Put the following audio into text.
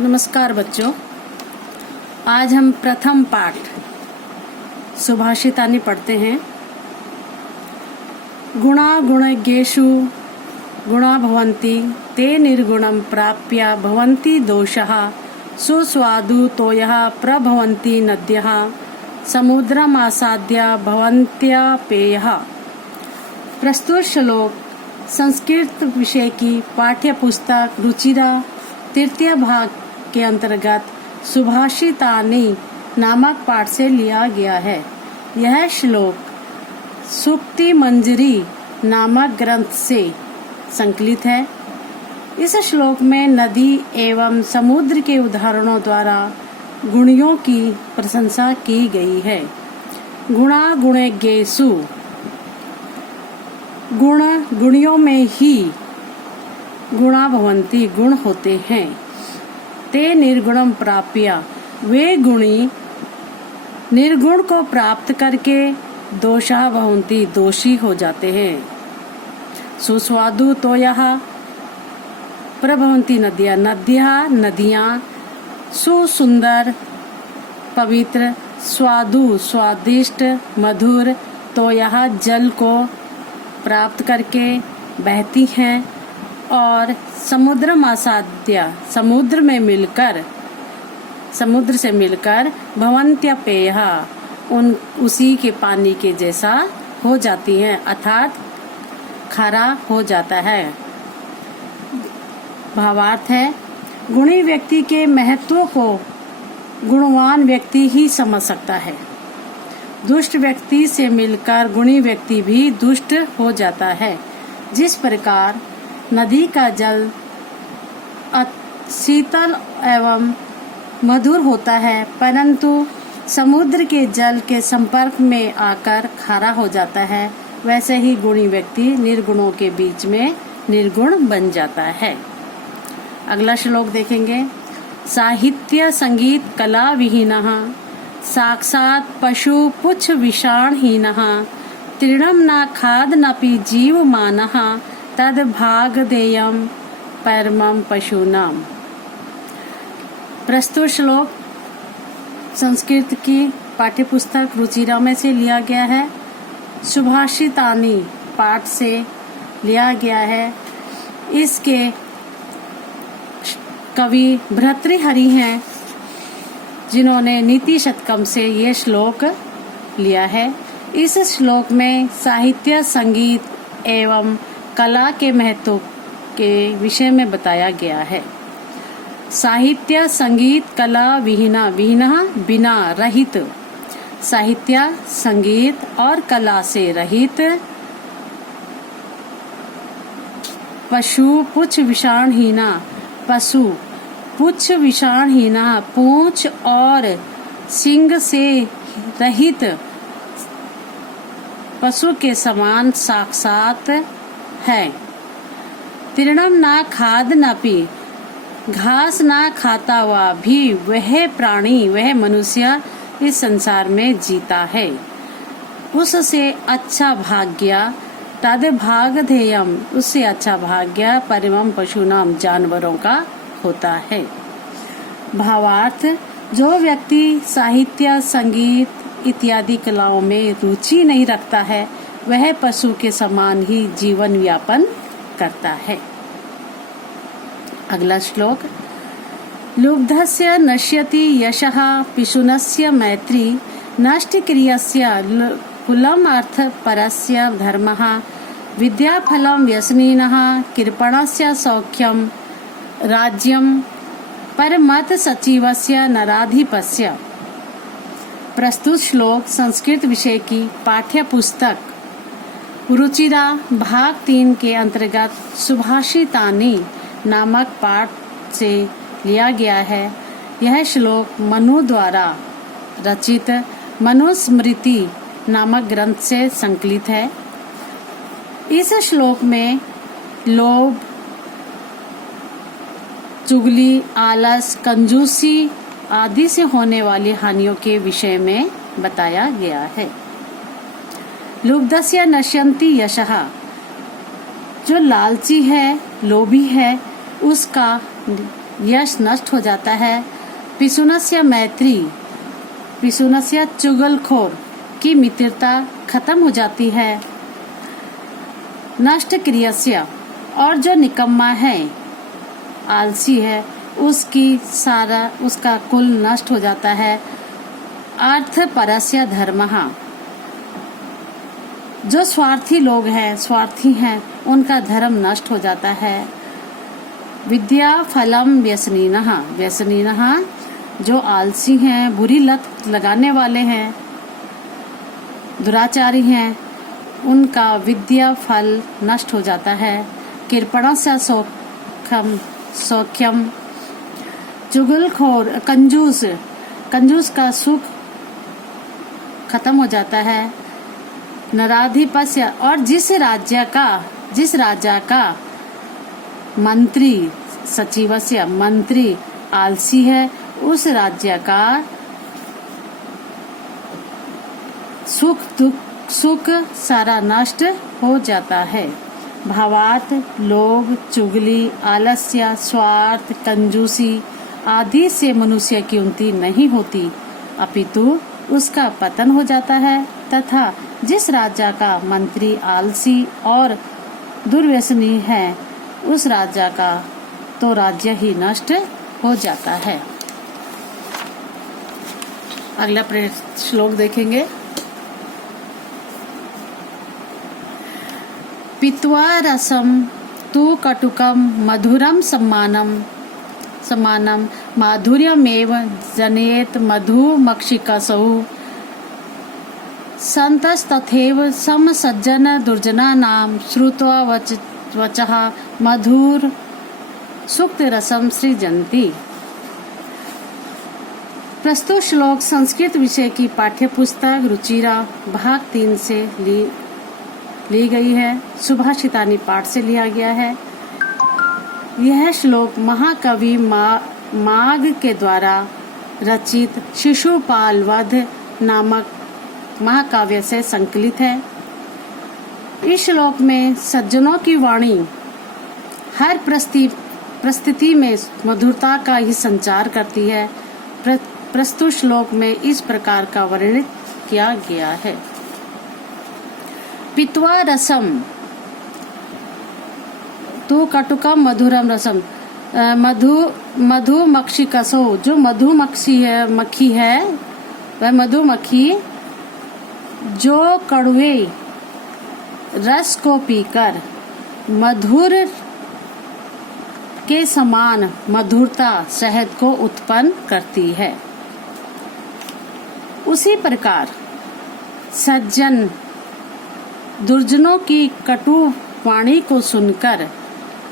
नमस्कार बच्चों, आज हम प्रथम पाठ सुभाषितानि पढ़ते हैं। गुणा गुणज्ञेषु गुणा भवन्ति ते निर्गुणं प्राप्य भवन्ति दोषः सुस्वादु तोयः प्रभवन्ति नद्यः समुद्रमासाद्य भवन्त्यपेयः। प्रस्तुत श्लोक संस्कृत विषय की पाठ्य पुस्तक रुचिरा तृतीय भाग के अंतर्गत सुभाषितानि नामक पाठ से लिया गया है। यह श्लोक सूक्ति मंजरी नामक ग्रंथ से संकलित है। इस श्लोक में नदी एवं समुद्र के उदाहरणों द्वारा गुणियों की प्रशंसा की गई है। गुणा गुणज्ञेषु, गुण गुणियों में ही गुणा भवन्ति गुण होते हैं। ते निर्गुणम प्राप्य, वे गुणी निर्गुण को प्राप्त करके दोषा भवन्ति दोषी हो जाते हैं। सुस्वादु तोयः प्रभवन्ति नद्यः, नदियाँ सुसुंदर पवित्र, स्वादु स्वादिष्ट मधुर, तोयः जल को प्राप्त करके बहती हैं। और समुद्र मासाद्य, समुद्र से मिलकर भवन्त्यपेयः, उसी के पानी के जैसा हो जाती हैं, अर्थात खारा हो जाता है। भावार्थ है, गुणी व्यक्ति के महत्व को गुणवान व्यक्ति ही समझ सकता है। दुष्ट व्यक्ति से मिलकर गुणी व्यक्ति भी दुष्ट हो जाता है। जिस प्रकार नदी का जल शीतल एवं मधुर होता है, परंतु समुद्र के जल के संपर्क में आकर खारा हो जाता है, वैसे ही गुणी व्यक्ति निर्गुणों के बीच में निर्गुण बन जाता है। अगला श्लोक देखेंगे। साहित्य संगीत कला विहीनः साक्षात् पशु पुच्छ विषाणहीनः तृणं न खाद नपि जीवमानः तद भागधेयं परमं पशूनाम। प्रस्तुत श्लोक संस्कृत की पाठ्यपुस्तक रुचिरा में से लिया गया है। सुभाषितानि पाठ से लिया गया है। इसके कवि भर्तृहरि हैं, जिन्होंने नीति शतकम से ये श्लोक लिया है। इस श्लोक में साहित्य संगीत एवं कला के महत्व के विषय में बताया गया है। साहित्य संगीत कला विहीना, बिना रहित, साहित्य संगीत और कला से रहित, पशु पुच्छ विषाणहीना, पशु पुच्छ विषाणहीना, पूंछ और सिंग से रहित पशु के समान साक्षात है। तृणम ना खाद नपि, घास ना खाता हुआ भी वह प्राणी, वह मनुष्य इस संसार में जीता है। उससे अच्छा भाग्य तद भागधेयम, उससे अच्छा भाग्य परमं पशुनाम, जानवरों का होता है। भावार्थ, जो व्यक्ति साहित्य संगीत इत्यादि कलाओं में रुचि नहीं रखता है, वह पशु के समान ही जीवन यापन करता है। अगला श्लोक। लुब्धस्य नश्यति यशः पिशुनस्य मैत्री नष्ट क्रियस्य कुलम अर्थ परस्य धर्मः विद्याफलं व्यसनिनः कृपणस्य सौख्यम राज्यम परमत सचिवस्य नराधिपस्य। प्रस्तुत श्लोक संस्कृत विषय की पाठ्य पुस्तक रुचिरा भाग 3 के अंतर्गत सुभाषितानि नामक पाठ से लिया गया है। यह श्लोक मनु द्वारा रचित मनुस्मृति नामक ग्रंथ से संकलित है। इस श्लोक में लोभ, चुगली, आलस, कंजूसी आदि से होने वाली हानियों के विषय में बताया गया है। लुब्धस्य नश्यन्ति यशः, जो लालची है, लोभी है, उसका यश नष्ट हो जाता है। पिशुनस्य मैत्री, पिशुनस्य चुगलखोर की मित्रता खत्म हो जाती है। नष्ट क्रियस्य, और जो निकम्मा है, आलसी है, उसका कुल नष्ट हो जाता है। अर्थ परस्य धर्मः, जो स्वार्थी लोग हैं, स्वार्थी हैं, उनका धर्म नष्ट हो जाता है। विद्या फलम व्यसनीनः, व्यसनीनः जो आलसी हैं, बुरी लत लगाने वाले हैं, दुराचारी हैं, उनका विद्या फल नष्ट हो जाता है। कृपणस्य सौख्यम, चुगलखोर कंजूस, कंजूस का सुख खत्म हो जाता है। नराधिपस्य, और जिस राजा का मंत्री, सचिवस्य मंत्री आलसी है, उस राज्य का सुख सारा नष्ट हो जाता है। भावात लोभ, चुगली, आलस्य, स्वार्थ, कंजूसी आदि से मनुष्य की उन्नति नहीं होती, अपितु उसका पतन हो जाता है। तथा जिस राजा का मंत्री आलसी और दुर्व्यसनी है, उस राजा का तो राज्य ही नष्ट हो जाता है। अगला श्लोक देखेंगे। पीत्वा रसम तु कटुकम मधुरम सम्मानम माधुर्यमेव जनेत मधुमक्षिकसौ संतस्तथैव समसज्जन दुर्जनानां श्रुत्वा वचः मधुर सुक्त रसम सृजन्ति। प्रस्तुत श्लोक संस्कृत विषय की पाठ्य पुस्तक रुचिरा भाग 3 से ली गई है। सुभाषितानी पाठ से लिया गया है। यह श्लोक महाकवि माघ के द्वारा रचित शिशुपाल वध नामक महाकाव्य से संकलित है। इस श्लोक में सज्जनों की वाणी हर परिस्थिति में मधुरता का ही संचार करती है। प्रस्तुत श्लोक में इस प्रकार का वर्णित किया गया है। पीत्वा रसम तु कटुकम मधुरम रसम, मधुमक्षिकसो, जो मक्खी है वह मधुमक्खी जो कड़वे रस को पीकर मधुर के समान मधुरता शहद को उत्पन्न करती है, उसी प्रकार सज्जन दुर्जनों की कटु वाणी को सुनकर